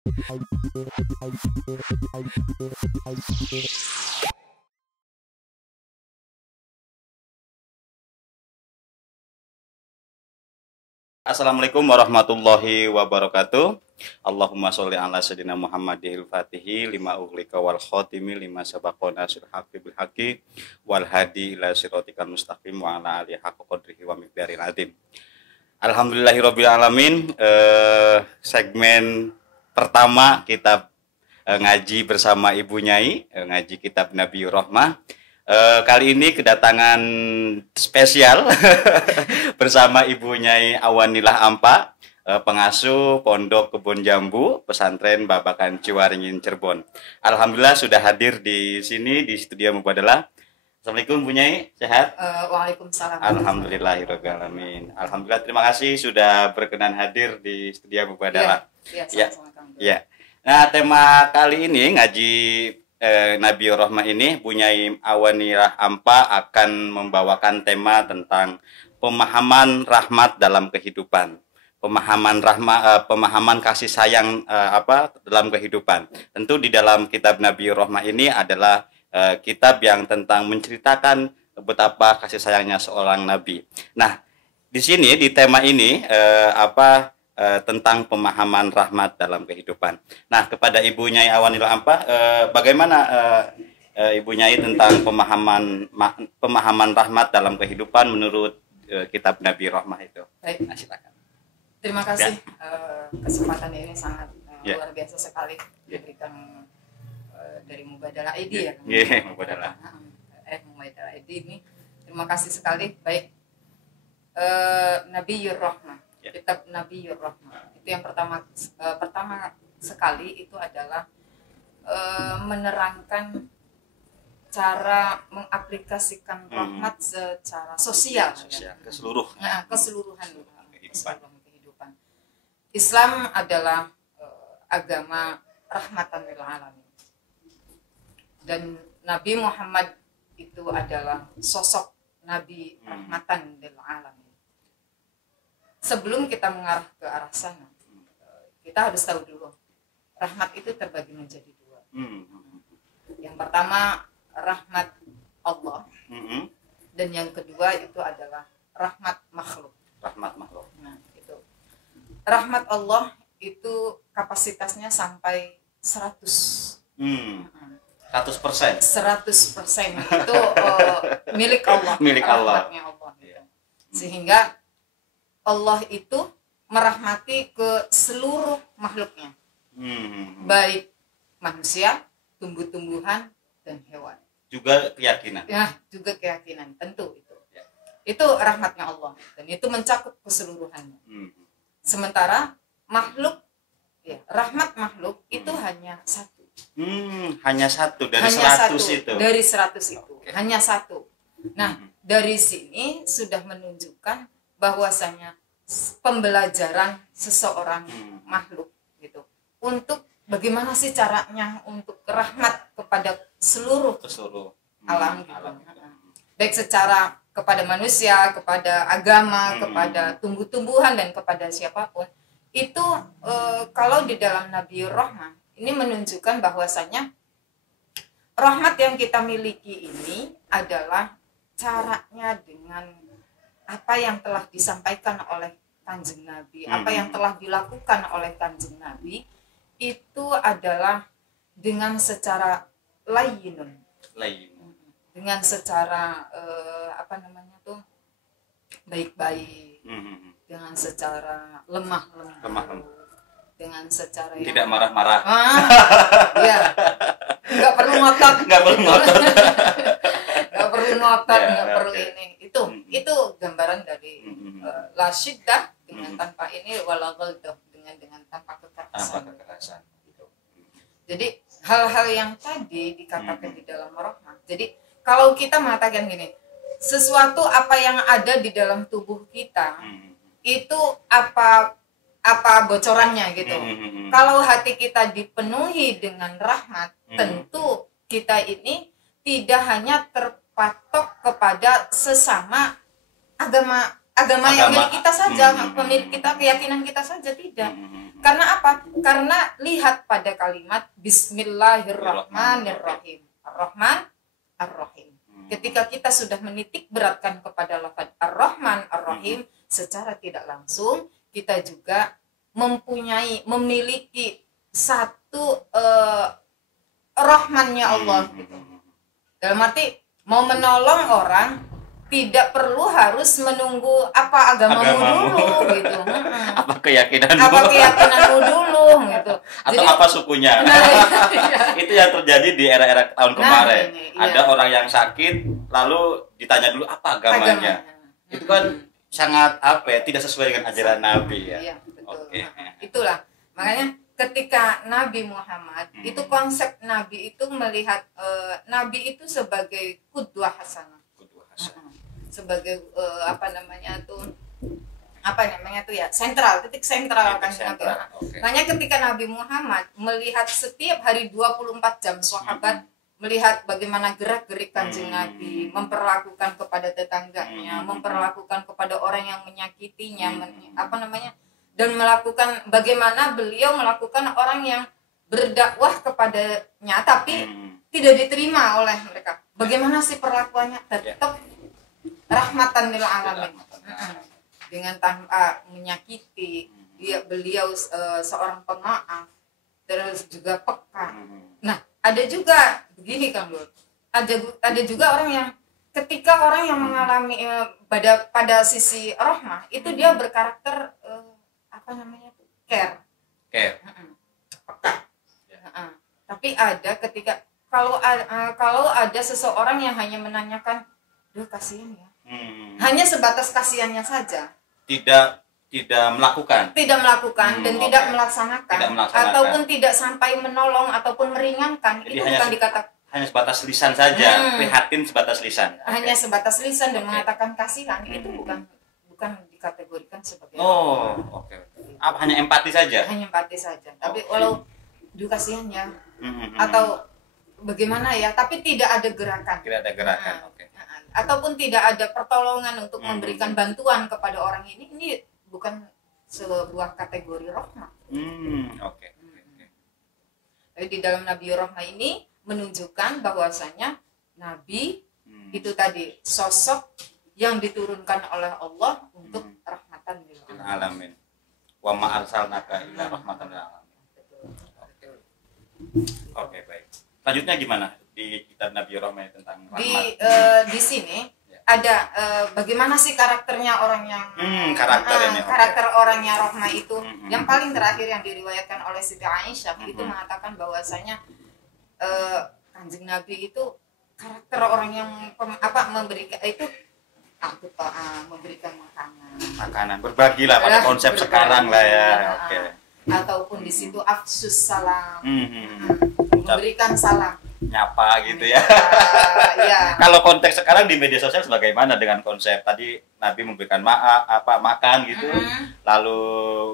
Assalamualaikum warahmatullahi wabarakatuh. Allahumma sholli ala sayyidina Muhammadil Fatihi lima ughliqa wal khatimi lima sabaqana sil haqqi bil haqqi wal hadi ila siratikal mustaqim wa ala alihi haqqa qadrihi wa miqdaril azim. Alhamdulillahirabbil alamin. Segmen pertama kita ngaji bersama Ibu Nyai, ngaji kitab Nabiyur Rahmah. Kali ini kedatangan spesial bersama Ibu Nyai Awanilah Ampa, pengasuh Pondok Kebun Jambu, Pesantren Babakan Ciwaringin Cirebon. Alhamdulillah sudah hadir di sini di studio Mubadalah. Assalamualaikum Bu Nyai, sehat? Waalaikumsalam. Alhamdulillahirabbil alamin. Alhamdulillah, terima kasih sudah berkenan hadir di studio Mubadalah. Ya. Nah, tema kali ini ngaji Nabiyur Rahmah ini Bu Nyai Awanilah Ampa akan membawakan tema tentang pemahaman rahmat dalam kehidupan. Pemahaman kasih sayang dalam kehidupan. Tentu di dalam kitab Nabiyur Rahmah ini adalah kitab yang tentang menceritakan betapa kasih sayangnya seorang nabi. Nah, di sini di tema ini tentang pemahaman rahmat dalam kehidupan. Nah, kepada Ibu Nyai Awanilah Ampa, bagaimana Ibu Nyai tentang pemahaman rahmat dalam kehidupan menurut kitab Nabi Rahmah itu? Baik. Nah, silakan. Terima kasih. Kesempatan ini sangat luar biasa sekali diberikan dari Mubadalah ID ya. Iya, Mubadalah. Mubadalah ID ini. Terima kasih sekali. Baik. Nabiyur Rahmah. Kitab Nabiyur Rahmah itu yang pertama sekali itu adalah menerangkan cara mengaplikasikan rahmat secara sosial. Keseluruhan kehidupan. Islam adalah agama rahmatan lil alamin. Dan Nabi Muhammad itu adalah sosok Nabi rahmatan lil alamin. Sebelum kita mengarah ke arah sana, kita harus tahu dulu rahmat itu terbagi menjadi dua. Yang pertama rahmat Allah, dan yang kedua itu adalah rahmat makhluk. Nah, itu rahmat Allah itu kapasitasnya sampai 100%. 100%. 100% itu milik Allah. Rahmatnya Allah. Gitu. Sehingga Allah itu merahmati ke seluruh makhluknya, baik manusia, tumbuh-tumbuhan, dan hewan. Juga keyakinan. Ya, juga keyakinan, tentu itu. Ya. Itu rahmatnya Allah, dan itu mencakup keseluruhannya. Sementara makhluk, rahmat makhluk itu hanya satu. Hanya satu dari hanya 100 satu, itu. Dari 100 itu, okay. Hanya satu. Nah, dari sini sudah menunjukkan bahwasanya pembelajaran seseorang makhluk gitu untuk bagaimana sih caranya untuk rahmat kepada seluruh alam gitu. Baik secara kepada manusia, kepada agama, kepada tumbuh-tumbuhan, dan kepada siapapun itu. Kalau di dalam Nabiyur Rahmah ini menunjukkan bahwasanya rahmat yang kita miliki ini adalah caranya dengan apa yang telah disampaikan oleh Kanjeng Nabi, apa yang telah dilakukan oleh Kanjeng Nabi itu adalah dengan secara layyinun, dengan secara baik-baik, dengan secara lemah, dengan secara yang tidak marah-marah. Ya, nggak perlu ngotot, nggak perlu ini. Itu gambaran dari la syiddah dengan tanpa ini, wala ghaldab dengan tanpa kekerasan. Jadi hal-hal yang tadi dikatakan di dalam rahmat. Jadi kalau kita mengatakan gini, sesuatu apa yang ada di dalam tubuh kita itu apa bocorannya gitu. Kalau hati kita dipenuhi dengan rahmat, tentu kita ini tidak hanya terpatok kepada sesama agama yang milik kita saja, pemilik kita, keyakinan kita saja, tidak. Karena apa? Karena lihat pada kalimat Bismillahirrahmanirrahim. Ar-Rahman, Ar-Rahim. Ketika kita sudah menitik beratkan kepada lafaz Ar-Rahman, Ar-Rahim, secara tidak langsung kita juga memiliki satu rahmannya Allah gitu. Dalam arti mau menolong orang tidak perlu harus menunggu apa agamamu dulu gitu. Apa keyakinanmu? Apa keyakinanmu dulu gitu. Atau Jadi, apa sukunya? Itu yang terjadi di era-era tahun kemarin. Ada orang yang sakit lalu ditanya dulu apa agamanya. Itu kan sangat apa ya, tidak sesuai dengan ajaran Nabi ya. Iya, betul. Oke. Itulah makanya ketika Nabi Muhammad itu konsep Nabi itu melihat Nabi itu sebagai qudwah hasanah. Sebagai apa namanya tuh ya sentral, titik sentral kan Nabi. Makanya ketika Nabi Muhammad melihat setiap hari 24 jam sahabat melihat bagaimana gerak-gerik Kanjeng Nabi memperlakukan kepada tetangganya, memperlakukan kepada orang yang menyakitinya, dan melakukan bagaimana beliau melakukan orang yang berdakwah kepadanya tapi tidak diterima oleh mereka. Bagaimana sih perlakuannya? Tetap rahmatan lil alamin. Dengan tanpa menyakiti, beliau seorang pemaaf, terus juga peka. Nah, ada juga begini Kang Lur. Ada juga orang yang ketika orang yang mengalami pada sisi rahmah itu dia berkarakter care. Peka. Tapi ada ketika kalau ada seseorang yang hanya menanyakan, duh kasihan ya. Hanya sebatas kasihannya saja. Tidak melakukan Dan tidak melaksanakan, ataupun tidak sampai menolong ataupun meringankan. Jadi itu bukan dikatakan hanya sebatas lisan saja, prihatin sebatas lisan. Hanya sebatas lisan dan mengatakan kasihan, itu bukan dikategorikan sebagai Apa hanya empati saja? Hanya empati saja. Tapi walau duh kasihan ya. Atau bagaimana ya, tapi tidak ada gerakan. Ataupun tidak ada pertolongan untuk memberikan bantuan kepada orang ini bukan sebuah kategori rahmah. Tapi di dalam Nabi Rahmah ini menunjukkan bahwasanya Nabi itu tadi sosok yang diturunkan oleh Allah untuk rahmatan lil alamin. Wa ma arsalnaka illa rahmatan lil alamin. Oke, baik. Selanjutnya gimana di kitab Nabi Rahmah tentang rahmat? Di sini ada bagaimana sih karakternya orang yang karakter orangnya Rahmah itu. Yang paling terakhir yang diriwayatkan oleh Siti Aisyah itu mengatakan bahwasanya Kanjeng Nabi itu karakter orang yang memberikan itu memberikan makanan berbagilah pada konsep sekarang lah ya. Ataupun di situ afsus salam, memberikan salam, nyapa gitu ya. Ya. Kalau konteks sekarang di media sosial sebagaimana dengan konsep tadi Nabi memberikan makan gitu, lalu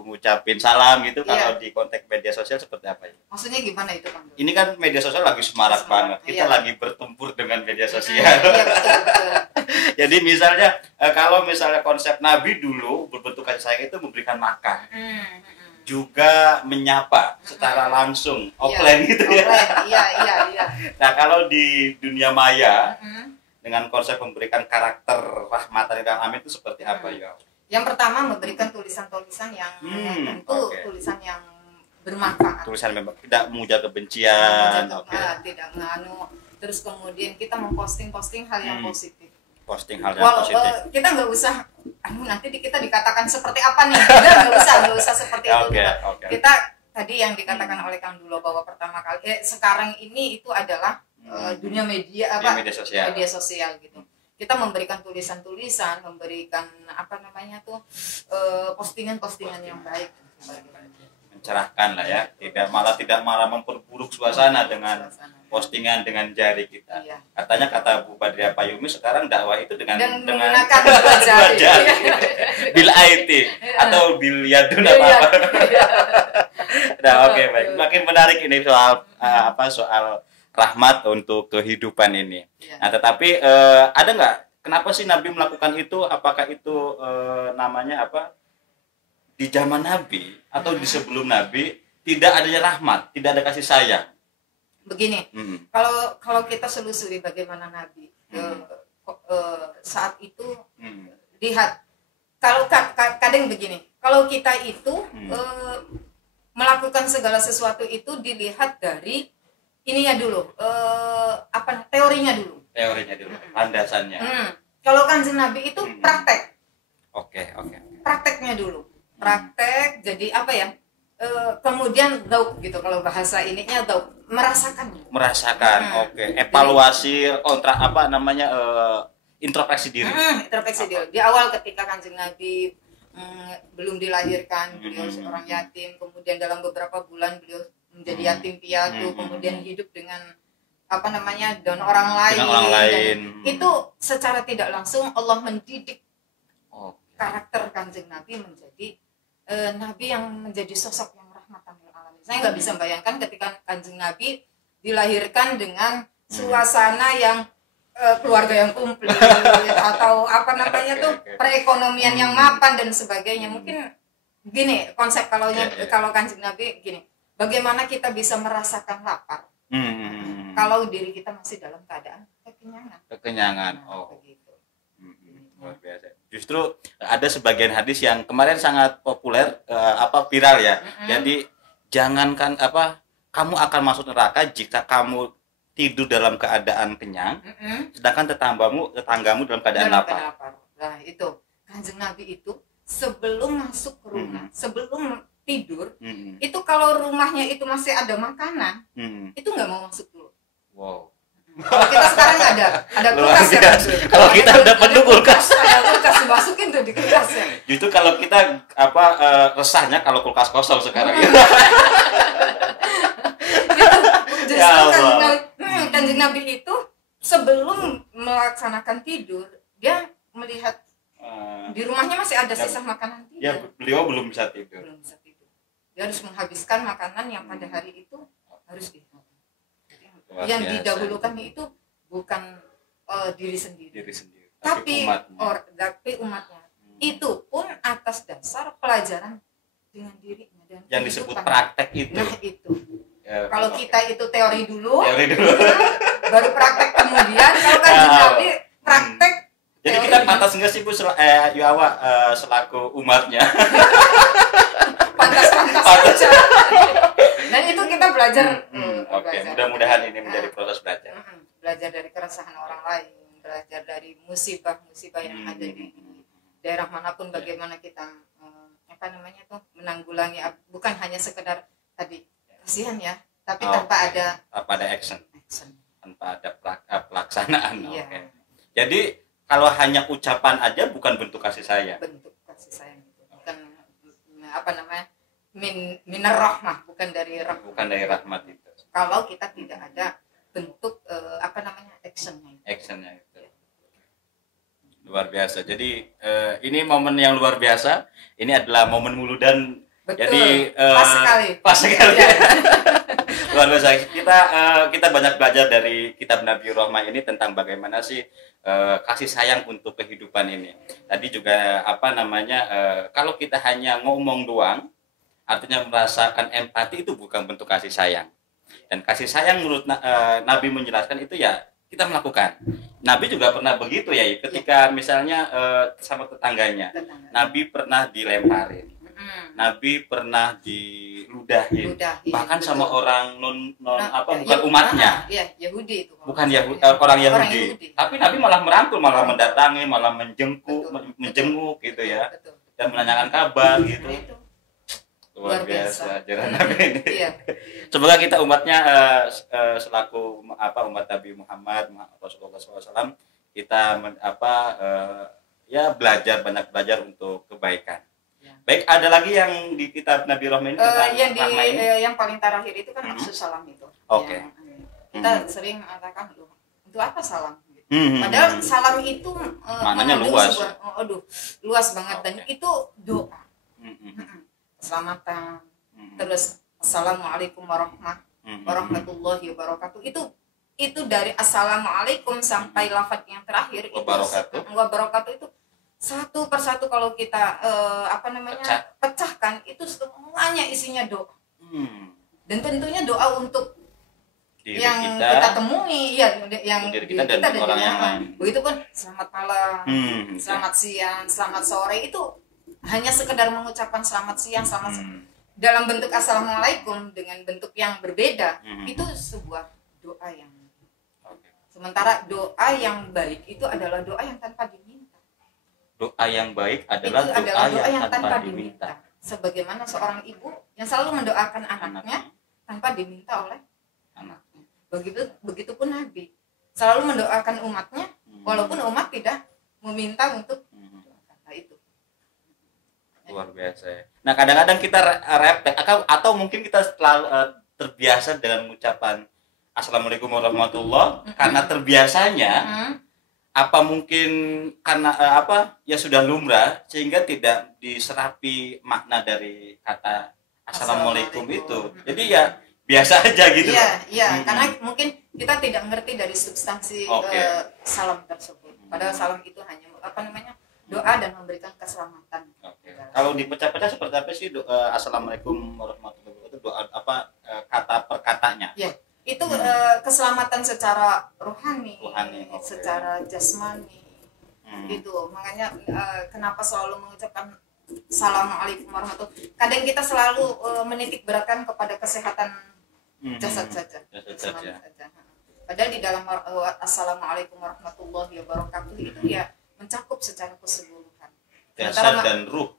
ngucapin salam gitu. Kalau di konteks media sosial seperti apa ya? Maksudnya gimana itu Bang? Ini kan media sosial lagi semarak banget. Kita lagi bertempur dengan media sosial. Iya, betul. Jadi misalnya kalau misalnya konsep Nabi dulu berbentuk kasih sayang itu memberikan makan. Juga menyapa secara langsung, offline gitu ya. Iya. Nah, kalau di dunia maya dengan konsep memberikan karakter rahmatan lil alamin itu seperti apa ya? Yang pertama memberikan tulisan-tulisan yang tentu tulisan yang bermanfaat. Tulisan memang tidak memuja kebencian, tidak terus kemudian kita memposting hal yang positif. Posting hal yang positif. Kita nggak usah nanti kita dikatakan seperti apa nih, nggak usah seperti itu. Kita tadi yang dikatakan oleh Kang Dulo bahwa pertama kali sekarang ini itu adalah dunia media media sosial gitu. Kita memberikan tulisan-tulisan, memberikan postingan-postingan yang baik, mencerahkan lah ya, tidak malah memperburuk suasana dengan postingan dengan jari kita. Katanya kata Bu Badriah Payumi sekarang dakwah itu dengan menggunakan dua jari. Bil IT atau bil yadun apa. Nah, baik. Makin menarik ini soal rahmat untuk kehidupan ini. Nah, tetapi ada nggak kenapa sih Nabi melakukan itu? Apakah itu namanya di zaman Nabi atau di sebelum Nabi tidak adanya rahmat, tidak ada kasih sayang. Begini, kalau kita selusuri bagaimana Nabi saat itu, lihat, kalau kadang begini, kalau kita itu melakukan segala sesuatu itu dilihat dari ininya dulu, teorinya dulu, landasannya. Kalau Kanjeng Nabi itu praktek. Oke. Prakteknya dulu, jadi apa ya, kemudian dauk gitu, kalau bahasa ininya dauk, merasakan. Oke. Evaluasi, introspeksi diri. Introspeksi diri. Di awal ketika Kanjeng Nabi belum dilahirkan, beliau seorang yatim, kemudian dalam beberapa bulan beliau menjadi yatim piatu, kemudian hidup dengan dan orang lain. Itu secara tidak langsung Allah mendidik karakter Kanjeng Nabi menjadi Nabi yang menjadi sosok yang rahmatan lil alamin. Saya nggak bisa bayangkan ketika Kanjeng Nabi dilahirkan dengan suasana yang keluarga yang komplit atau perekonomian yang mapan dan sebagainya. Mungkin gini konsep kalau Kanjeng Nabi gini, bagaimana kita bisa merasakan lapar kalau diri kita masih dalam keadaan kekenyangan. Begitu. Luar biasa. Justru ada sebagian hadis yang kemarin sangat populer, viral ya. Jadi jangankan kamu akan masuk neraka jika kamu tidur dalam keadaan kenyang, sedangkan tetanggamu dalam keadaan lapar. Nah itu Kanjeng Nabi itu sebelum masuk ke rumah, sebelum tidur, itu kalau rumahnya itu masih ada makanan, itu nggak mau masuk dulu. Wow. Kalau kita sekarang ada kulkas ya. Kalau kita udah penuh kulkas, ada kulkas dimasukin tuh di kulkas ya. Justru kalau kita resahnya kalau kulkas kosong sekarang. Kanjeng Nabi itu sebelum melaksanakan tidur, dia melihat di rumahnya masih ada sisa makanan tidur. Ya, beliau belum bisa tidur. Dia harus menghabiskan makanan yang pada hari itu harus dihabiskan. Yang didahulukan itu bukan diri sendiri, tapi umatnya. Itu pun atas dasar pelajaran dengan dirinya dan yang disebut praktek itu. Nah itu. Kalau kita itu teori dulu, baru praktek kemudian. Kalau Kanjeng Nabi praktek. Jadi kita pantas nggak sih Bu selaku umatnya? Pantas saja. Dan itu kita belajar. Oke, mudah-mudahan ini menjadi proses belajar. Belajar dari keresahan orang lain, belajar dari musibah-musibah yang ada di daerah manapun, bagaimana kita menanggulangi, bukan hanya sekedar tadi kasihan ya, tapi tanpa ada action. Tanpa ada pelaksanaan. Iya. Okay. Jadi kalau hanya ucapan aja bukan bentuk kasih sayang. Bentuk kasih sayang itu bukan minar rahmah, bukan dari rahmat itu. Kalau kita tidak ada bentuk actionnya itu. Luar biasa. Jadi ini momen yang luar biasa. Ini adalah momen muludan. Betul. Jadi pas sekali. Ya. Luar biasa. Kita banyak belajar dari kitab Nabi Rahmah ini tentang bagaimana sih kasih sayang untuk kehidupan ini. Tadi juga kalau kita hanya ngomong doang, artinya merasakan empati, itu bukan bentuk kasih sayang. Dan kasih sayang menurut Nabi menjelaskan itu ya kita melakukan. Nabi juga pernah begitu ya, ketika misalnya sama tetangganya, Nabi pernah dilemparin, Nabi pernah diludahin, bahkan sama orang bukan umatnya, Yahudi itu, bukan orang Yahudi. Tapi Nabi malah merangkul, malah mendatangi, malah menjenguk gitu ya, dan menanyakan kabar gitu. Luar biasa ajaran Nabi ini. Iya. Semoga kita umatnya selaku umat Nabi Muhammad Rasulullah SAW, kita banyak belajar untuk kebaikan. Ya. Baik, ada lagi yang di kitab Nabi Rahmah ini tentang yang paling terakhir itu kan maksud salam itu. Oke. Kita sering mengatakan untuk apa salam? Padahal salam itu maknanya luas. Luas banget. Dan itu doa. Keselamatan, terus assalamualaikum warahmatullahi wabarakatuh. Itu dari assalamualaikum sampai lafaz yang terakhir itu wabarakatuh itu satu persatu kalau kita pecahkan itu semuanya isinya doa. Dan tentunya doa untuk Diri yang kita temui, yang diri kita dan orang yang lain. Begitupun selamat malam, selamat siang, selamat sore, itu hanya sekedar mengucapkan selamat siang, dalam bentuk assalamualaikum dengan bentuk yang berbeda, itu sebuah doa yang. Sementara doa yang baik itu adalah doa yang tanpa diminta. Doa yang baik adalah doa yang tanpa diminta. Sebagaimana seorang ibu yang selalu mendoakan anaknya tanpa diminta oleh anaknya. Begitupun Nabi selalu mendoakan umatnya walaupun umat tidak meminta untuk mendoakan. Nah, itu luar biasa ya. Nah, kadang-kadang kita refleks atau mungkin kita terbiasa dengan ucapan Assalamualaikum warahmatullah karena terbiasanya apa mungkin karena ya sudah lumrah sehingga tidak diserapi makna dari kata Assalamualaikum itu. Jadi ya biasa aja gitu. Iya, karena mungkin kita tidak mengerti dari substansi salam tersebut. Padahal salam itu hanya doa dan memberikan keselamatan. Kalau dipecah-pecah seperti apa sih Assalamualaikum warahmatullahi wabarakatuh, doa kata per katanya? Ya, itu keselamatan secara rohani, secara jasmani. Gitu. Makanya kenapa selalu mengucapkan Assalamualaikum warahmatullahi wabarakatuh. Kadang kita selalu menitik beratkan kepada kesehatan jasad saja. Padahal di dalam Assalamualaikum warahmatullahi wabarakatuh itu ya mencakup secara keseluruhan. Jasad dan ruh.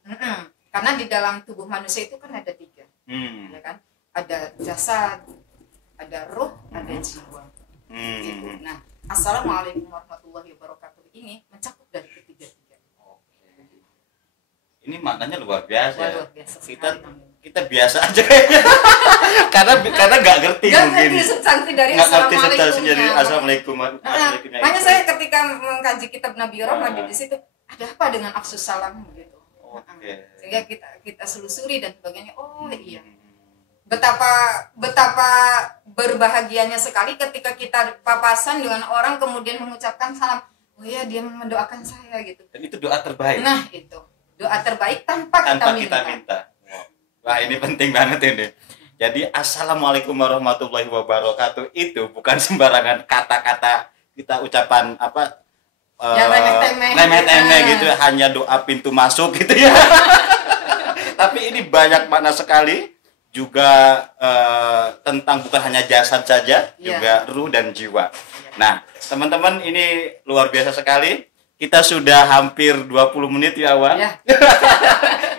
Karena di dalam tubuh manusia itu kan ada 3, ya kan? Ada jasad, ada ruh, ada jiwa. Gitu. Nah, Assalamualaikum warahmatullahi wabarakatuh ini mencakup dari ketiga-tiga. Ini maknanya luar biasa. Luar biasa. Kita biasa aja kayaknya. karena nggak ngerti mungkin. Substansi dari Assalamualaikum. Hanya saya ketika mengkaji kitab Nabi Rahmat di situ ada apa dengan afsus salam gitu. Sehingga kita selusuri dan sebagainya. Oh iya. Betapa berbahagianya sekali ketika kita papasan dengan orang kemudian mengucapkan salam. Oh iya, dia mendoakan saya gitu. Dan itu doa terbaik. Nah, itu. Doa terbaik tanpa kita minta. Wah, ini penting banget ini. Jadi Assalamualaikum warahmatullahi wabarakatuh itu bukan sembarangan kata-kata kita ucapan yang remeh-temeh gitu, hanya doa pintu masuk gitu ya. Tapi ini banyak makna sekali, juga tentang bukan hanya jasad saja, juga ruh dan jiwa. Nah, teman-teman, ini luar biasa sekali. Kita sudah hampir 20 menit ya, Wak.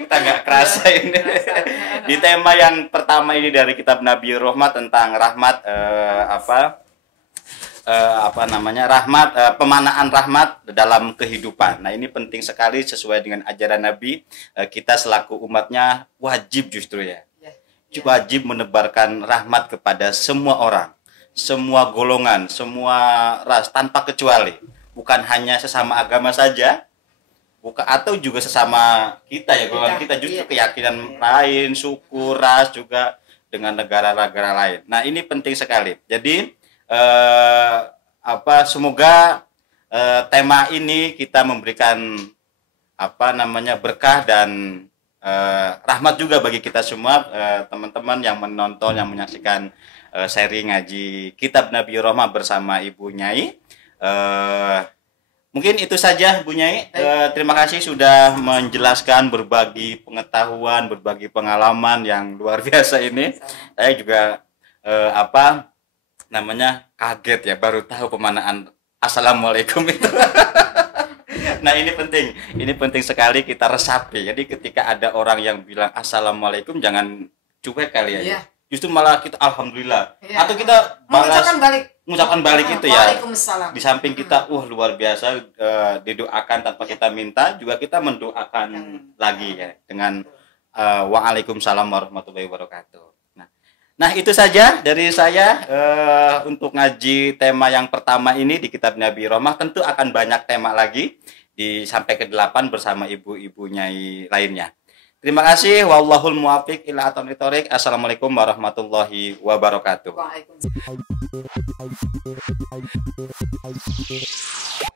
Kita nggak kerasa ini. Di tema yang pertama ini dari kitab Nabi Rahmat tentang rahmat pemanaan rahmat dalam kehidupan. Nah, ini penting sekali sesuai dengan ajaran Nabi. Kita selaku umatnya wajib justru ya. Wajib menebarkan rahmat kepada semua orang, semua golongan, semua ras tanpa kecuali. Bukan hanya sesama agama saja, atau juga sesama kita ya, golongan kita, justru keyakinan lain, suku, ras, juga dengan negara-negara lain. Nah, ini penting sekali. Jadi semoga tema ini kita memberikan berkah dan rahmat juga bagi kita semua, teman-teman yang menonton, yang menyaksikan seri ngaji kitab Nabi Rahmat bersama Ibu Nyai. Mungkin itu saja Bu Nyai. Terima kasih sudah menjelaskan, berbagi pengetahuan, berbagi pengalaman yang luar biasa ini. Saya juga kaget ya, baru tahu pemanaan Assalamualaikum itu. Nah, ini penting sekali kita resapi. Jadi ketika ada orang yang bilang Assalamualaikum, jangan cuek kali ya. Justru malah kita Alhamdulillah. Atau kita mengucapkan balik itu ya. Di samping kita luar biasa didoakan tanpa kita minta, juga kita mendoakan lagi ya dengan Waalaikumsalam warahmatullahi wabarakatuh. Nah, itu saja dari saya untuk ngaji tema yang pertama ini di kitab Nabi Rahmat. Tentu akan banyak tema lagi sampai ke-8 bersama ibu-ibu Nyai lainnya. Terima kasih. Wallahul muwaffiq ila aqwamit thoriq. Assalamualaikum warahmatullahi wabarakatuh. Waalaikumsalam.